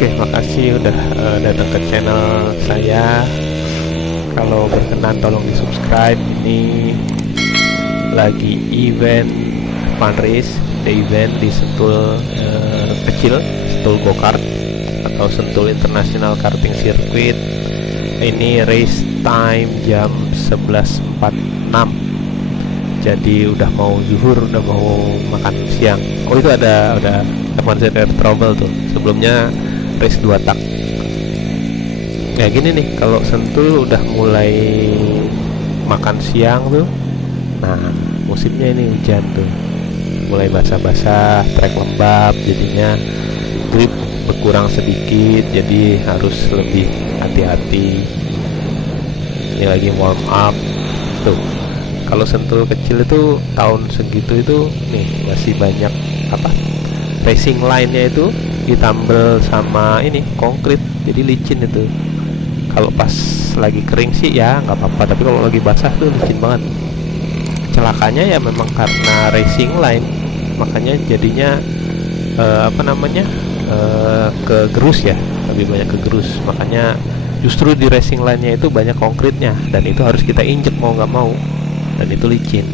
Oke, makasih udah datang ke channel saya. Kalau berkenan tolong di subscribe. Ini lagi event fundraise, event di Sentul kecil, Sentul Go-Kart atau Sentul International Karting Circuit. Ini race time jam 11.46. Jadi udah mau zuhur, udah mau makan siang. Oh, itu ada F1ZR Trouble tuh. Sebelumnya race 2 tak. Kayak gini nih, kalau Sentul udah mulai makan siang tuh. Nah, musimnya ini hujan tuh. Mulai basah-basah, trek lembab, jadinya grip berkurang sedikit, jadi harus lebih hati-hati. Ini lagi warm up tuh. Kalau Sentul kecil itu tahun segitu itu nih masih banyak racing line-nya itu ditambal sama ini konkrit, jadi licin itu. Kalau pas lagi kering sih ya nggak apa-apa, tapi kalau lagi basah tuh licin banget. Celakanya ya memang karena racing line, makanya jadinya kegerus ya, lebih banyak kegerus. Makanya justru di racing line-nya itu banyak konkritnya, dan itu harus kita injek mau nggak mau, dan itu licin.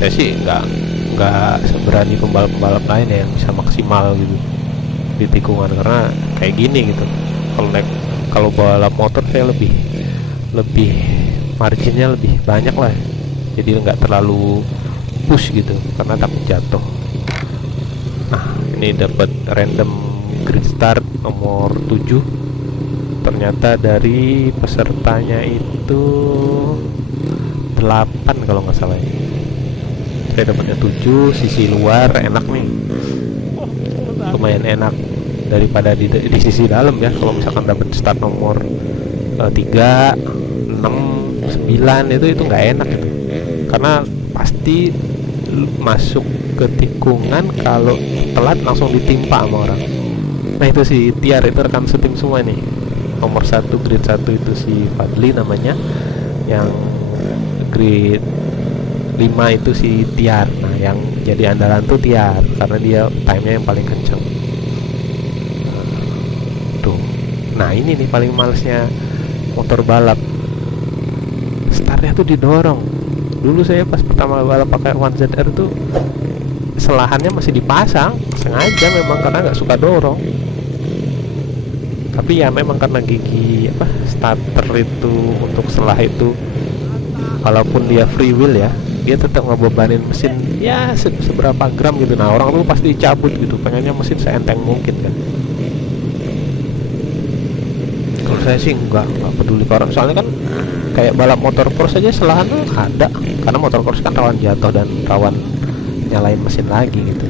Saya sih nggak seberani pembalap-pembalap lain ya yang bisa maksimal gitu di tikungan, karena kayak gini gitu. Kalau balap motor saya lebih marginnya lebih banyak lah, jadi nggak terlalu push gitu karena takut jatuh. Nah, ini dapat random grid start nomor 7. Ternyata dari pesertanya itu 8 kalau nggak salah ya. Saya dapatnya 7, sisi luar enak nih, lumayan enak daripada di sisi dalam ya. Kalau misalkan dapat start nomor 3, 6, 9 itu nggak enak itu, karena pasti masuk ke tikungan kalau telat langsung ditimpa sama orang. Nah, itu si Tiar, itu rekan setim semua nih. Nomor 1 grid 1 itu si Fadli namanya, yang grid 5 itu si Tiar. Nah, yang jadi andalan tuh Tiar karena dia time-nya yang paling kenceng tuh. Nah, ini nih paling malesnya motor balap, startnya tuh didorong. Dulu saya pas pertama balap pakai F1ZR tuh selahannya masih dipasang sengaja, memang karena nggak suka dorong. Tapi ya memang karena gigi starter itu untuk selah itu, walaupun dia free wheel ya, dia tetap ngebebanin mesin ya seberapa gram gitu. Nah, orang tuh pasti cabut gitu, pengennya mesin seenteng mungkin kan. Kalau saya sih nggak peduli ke orang, soalnya kan kayak balap motor cross aja selahan ada, karena motor cross kan rawan jatuh dan rawan nyalain mesin lagi gitu.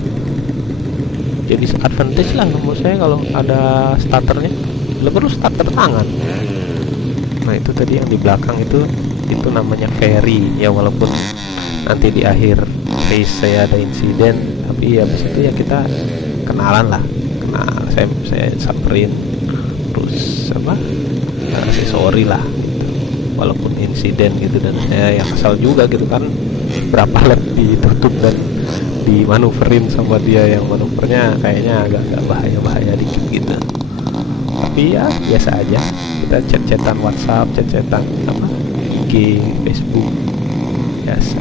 Jadi advantage lah menurut saya kalau ada starternya. Lebih perlu starter tangan. Nah, itu tadi yang di belakang itu namanya Ferry ya, walaupun nanti di akhir race saya ada insiden, tapi ya abis itu ya kita kenalan lah, saya samperin terus sorry lah gitu. Walaupun insiden gitu, dan saya yang kesal juga gitu kan, berapa lap ditutup dan dimanuverin sama dia yang manuvernya kayaknya agak bahaya dikit gitu. Tapi ya biasa aja, kita chat-chatan WhatsApp, chat-chatan IG, Facebook, biasa.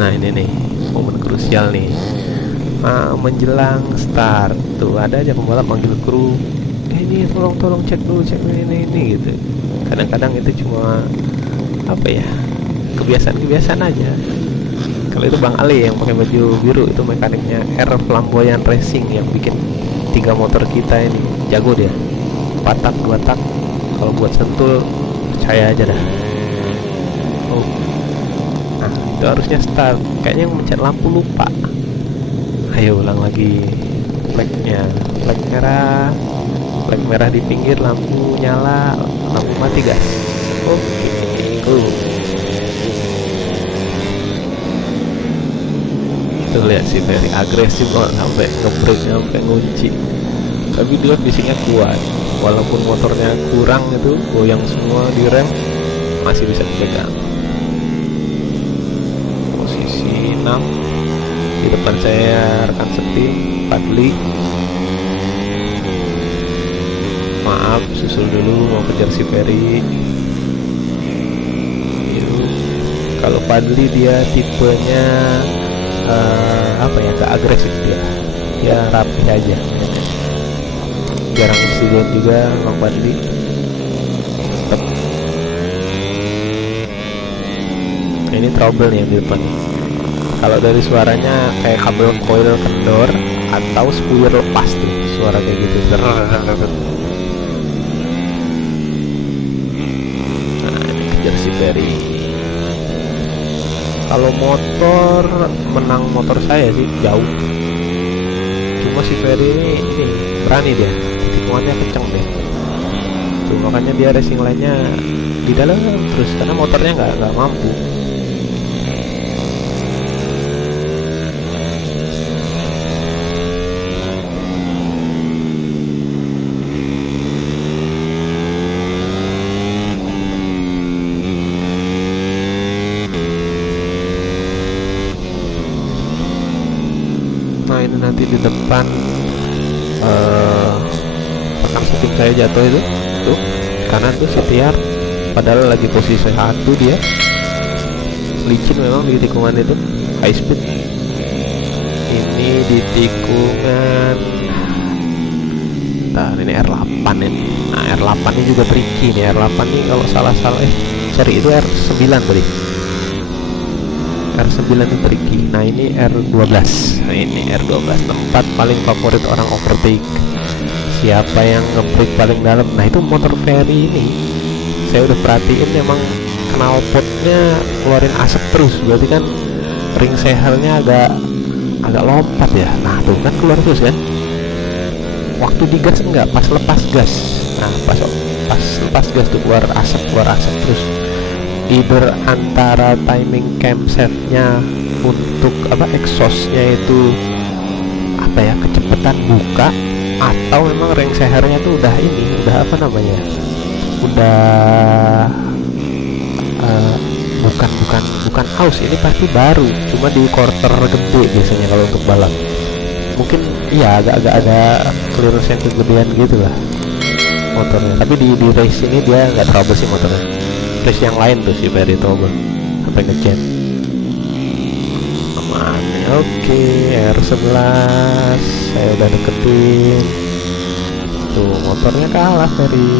Nah, ini nih momen krusial nih, menjelang start tuh ada aja pembalap manggil kru, ini tolong cek dulu, cek ini gitu. Kadang-kadang itu cuma kebiasaan aja. Kalau itu Bang Ali yang pakai baju biru, itu mekaniknya R Flamboyant Racing yang bikin 3 motor kita ini, jago dia. 4 tak, 2 tak. Kalau buat Sentul percaya aja dah. Oh. Nah, itu harusnya start. Kayaknya yang mencet lampu lupa. Ayo ulang lagi. Flag merah di pinggir, lampu nyala, lampu mati gas. Oke, cool. Tuh lihat sih, very agresif kok, sampai ngebrake, sampai ngunci. Tapi dia fisiknya kuat, walaupun motornya kurang itu, goyang semua di rem, masih bisa dipegang. Posisi Di depan saya rekan setim Fadli. Maaf, susul dulu mau kejar si Ferry. Yuk. Kalau Fadli dia tipenya gak agresif, dia rapi aja, jarang insiden juga Bang Fadli. Tetap. Ini trouble nih yang di depan. Kalau dari suaranya kayak kabel coil kendor atau spuyer lepas tuh, suara kayak gitu. Nah, ini kejar si Ferry. Kalau motor, menang motor saya sih jauh. Cuma si Ferry ini berani dia, tikungannya kenceng deh. Tuh makanya dia racing line-nya di dalam terus karena motornya nggak mampu. Nah ini nanti di depan rekan setim saya jatuh itu tuh kanan tuh Setiar, padahal lagi posisi 1 dia. Licin memang di tikungan itu, high speed. Ini di tikungan, nah ini R8 ini. Nah R8 ini juga tricky nih. R8 ini kalau salah-salah sorry itu R9 tadi. R9 itu tricky. Nah ini R12. Nah ini R12, tempat paling favorit orang overtake. Siapa yang ngebreak paling dalam? Nah itu motor Ferry ini saya udah perhatiin memang knalpotnya keluarin asap terus. Berarti kan ring sehelnya agak lompat ya. Nah tuh kan keluar terus kan. Waktu digas enggak, pas lepas gas. Nah pas lepas gas tuh keluar asap terus. Either antara timing camshaft-nya untuk exhaust-nya itu kecepatan buka, atau memang ring sehernya tuh udah bukan aus. Ini pasti baru, cuma di quarter gede biasanya kalau untuk balap. Mungkin iya agak ada clearance yang kegedean gitu lah motornya, tapi di race ini dia nggak trouble sih motornya. Race yang lain tuh si Ferry trouble sampai ngechat aman. Oke, R11 saya udah deketin tuh, motornya kalah Ferry,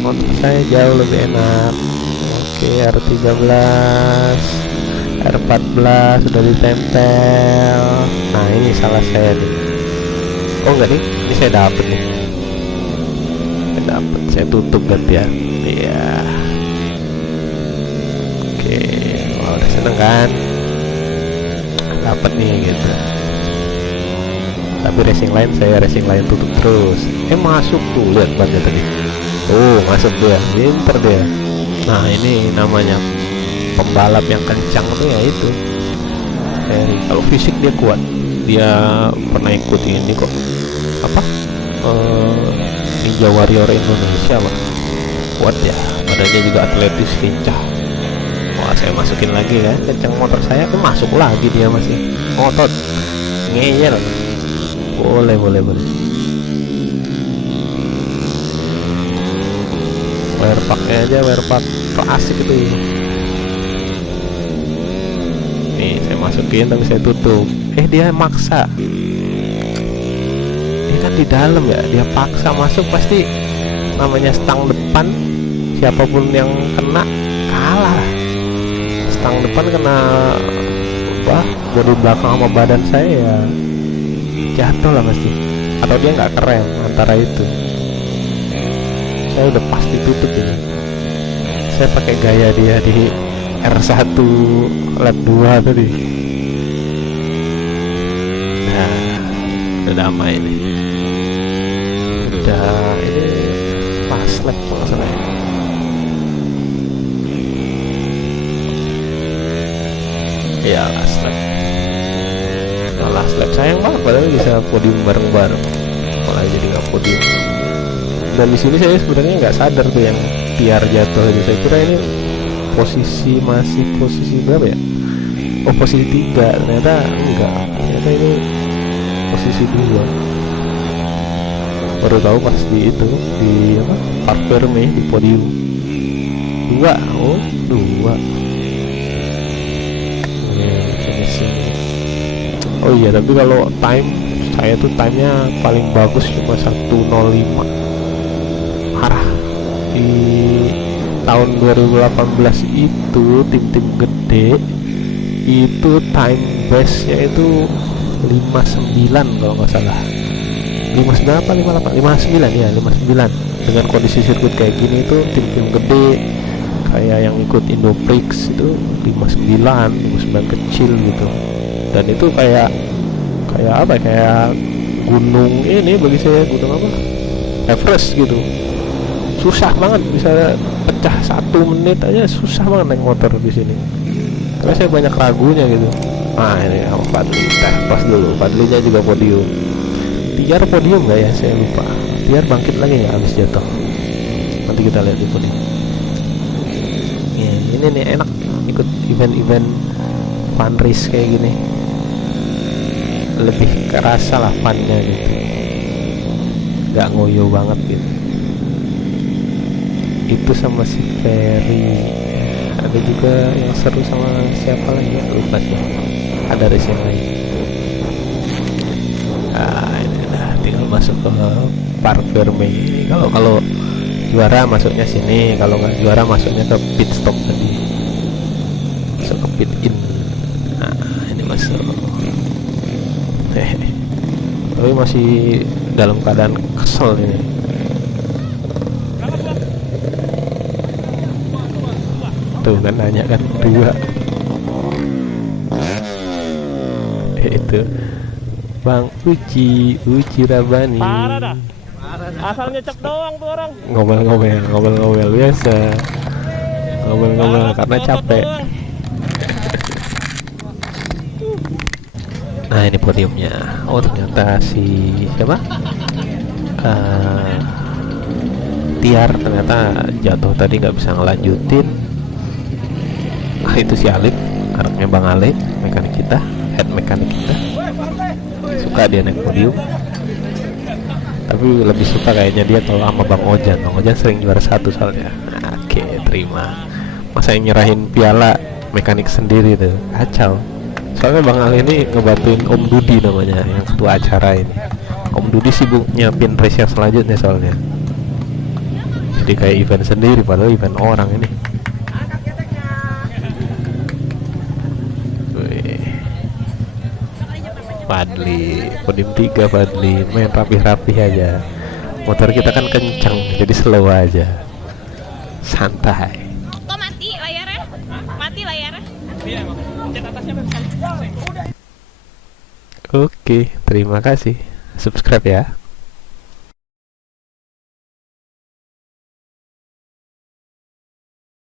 motor saya jauh lebih enak. Oke, R13 R14 sudah ditempel. Nah ini salah saya nih. Oh enggak nih, ini saya dapet nih. Saya tutup ganti ya. Iya. Oke, wah, udah seneng kan? Dapat nih gitu. Tapi racing line tutup terus. Masuk tuh, lihat bannya tadi. Masuk dia, pinter dia. Nah ini namanya pembalap yang kencang tuh ya itu. Kalau fisik dia kuat. Dia pernah ikut ini kok. Ninja Warrior Indonesia Pak. Kuat ya, badannya juga atletis, lincah. Wah saya masukin lagi kan, kencang motor saya tuh masuk lagi, dia masih ngotot ngeyel. Boleh wearpacknya aja, wearpack asik itu. Nih saya masukin tapi saya tutup. Dia maksa. Dia kan di dalam ya, dia paksa masuk, pasti namanya stang depan, siapapun yang kena kalah. Stang depan kena dari belakang sama badan saya ya jatuh lah pasti, atau dia nggak keren, antara itu. Saya udah pasti tutup ini. Saya pakai gaya dia di R1 lap 2 tadi. Nah udah damai nih. Udah ini pas lap masalahnya. Ya last lap. Last lap sayang banget, padahal bisa podium bareng-bareng, malah jadi nggak podium. Dan di sini saya sebenarnya nggak sadar tuh yang Tiar jatuh itu. Saya kira ini masih posisi berapa ya? oh posisi 3, ternyata enggak, ternyata ini posisi 2. Baru tahu pas di itu, di apa, Parc Ferme di podium 2. Oh 2 ya, finishing. Oh iya, tapi kalau time saya tuh timenya paling bagus cuma 1:05. Parah. Di tahun 2018 itu tim-tim gede itu time base nya itu 59 kalau nggak salah. 59 apa 58? 59 ya, 59. Dengan kondisi sirkuit kayak gini itu tim-tim gede kayak yang ikut Indoprix itu 59 kecil gitu. Dan itu kayak apa, kayak gunung ini bagi saya, gunung apa, Everest gitu. Susah banget, bisa pecah 1 menit aja susah banget naik motor di sini, karena saya banyak ragunya gitu. Nah ini sama Fadli, pas dulu Fadlinya juga podium. Tiar podium nggak ya, saya lupa. Tiar bangkit lagi nggak habis jatuh, nanti kita lihat di podium ya. Ini nih enak ikut event-event fun race kayak gini, lebih kerasa lah funnya gitu, nggak ngoyo banget gitu. Itu sama si Ferry. Ada juga yang seru sama siapa lagi ya, lupa sih, ada race yang lain. Ini dah tinggal masuk ke Parc Ferme. Kalau juara masuknya sini, kalau nggak juara masuknya ke pit stop tadi, masuk ke pit in. Nah ini masuk. Tapi masih dalam keadaan kesel ini. Tuh kan nanya kan 2. Itu Bang Uci Rabani. Parah dah. Asal nyecek doang tuh orang. Ngomel biasa. Ngomel karena capek. Nah ini podiumnya. Oh ternyata si siapa? Tiar ternyata jatuh tadi, nggak bisa ngelanjutin. Itu si Alif, anaknya Bang Alif, mekanik kita, head mekanik kita. Suka dia naik podium, tapi lebih suka kayaknya dia kalau sama Bang Ojan. Bang Ojan sering juara 1 soalnya. Oke, terima. Masa yang nyerahin piala mekanik sendiri tuh, kacau. Soalnya Bang Ali ini ngebantuin Om Dudi namanya, yang ketua acara ini. Om Dudi sibuk nyiapin race yang selanjutnya soalnya, jadi kayak event sendiri padahal event orang ini. Fadli, podium 3 Fadli, main rapih-rapih aja. Motor kita kan kencang, jadi slow aja, santai. Kok mati layarnya? Mati layarnya? Iya, cet atasnya berkali. Oke, terima kasih. Subscribe ya.